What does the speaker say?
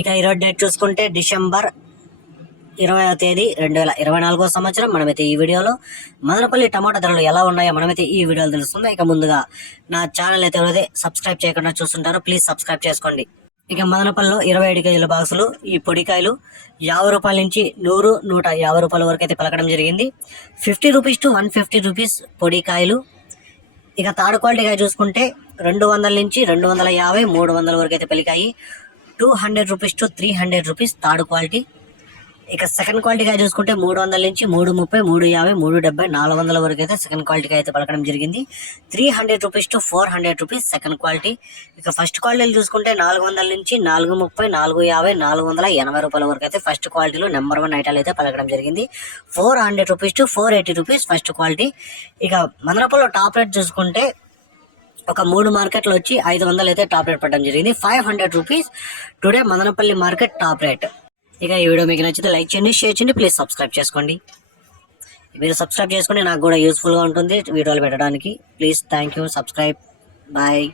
ఇక ఈరోజు డేట్ చూసుకుంటే డిసెంబర్ ఇరవైవ తేదీ రెండు వేల ఇరవై నాలుగో సంవత్సరం. మనమైతే ఈ వీడియోలో మదనపల్లి టమాటా ధరలు ఎలా ఉన్నాయో మనమైతే ఈ వీడియోలో తెలుస్తుంది ఇక ముందుగా నా ఛానల్ అయితే ఎవరైతే సబ్స్క్రైబ్ చేయకుండా చూస్తుంటారో ప్లీజ్ సబ్స్క్రైబ్ చేసుకోండి. ఇక మదనపల్లిలో ఇరవై ఐదు కేజీల బాక్సులు ఈ పొడికాయలు యాభై రూపాయల నుంచి నూరు నూట యాభై రూపాయల వరకు అయితే పలకడం జరిగింది. Fifty rupees to one fifty rupees పొడికాయలు. ఇక థర్డ్ క్వాలిటీగా చూసుకుంటే రెండు వందల నుంచి రెండు వందల యాభై మూడు వందల వరకు అయితే పలికాయి. Two hundred rupees to three hundred rupees third quality ఇక సెకండ్ క్వాలిటీగా చూసుకుంటే మూడు వందల నుంచి మూడు ముప్పై మూడు యాభై మూడు డెబ్బై నాలుగు వందల వరకు అయితే సెకండ్ క్వాలిటీగా అయితే పలకడం జరిగింది. Three hundred rupees to four hundred rupees second quality ఇక ఫస్ట్ క్వాలిటీలు చూసుకుంటే నాలుగు వందల నుంచి నాలుగు ముప్పై నాలుగు యాభై నాలుగు వందల ఎనభై రూపాయల వరకు అయితే ఫస్ట్ క్వాలిటీలో నెంబర్ వన్ ఐటాలు అయితే పలకడం జరిగింది. Four hundred rupees to four eighty rupees first quality ఇక మదనపల్లిలో టాప్ రేట్ చూసుకుంటే ఒక మూడు మార్కెట్లు వచ్చి ఐదు వందలు అయితే టాప్ రేట్ పడడం జరిగింది. Five hundred rupees today Madanapalle market top rate. ఇక ఈ వీడియో మీకు నచ్చితే లైక్ చేయండి షేర్ చేయండి ప్లీజ్ సబ్స్క్రైబ్ చేసుకోండి. మీరు సబ్స్క్రైబ్ చేసుకుంటే నాకు కూడా యూస్ఫుల్గా ఉంటుంది వీడియోలు పెట్టడానికి. Please thank you subscribe bye.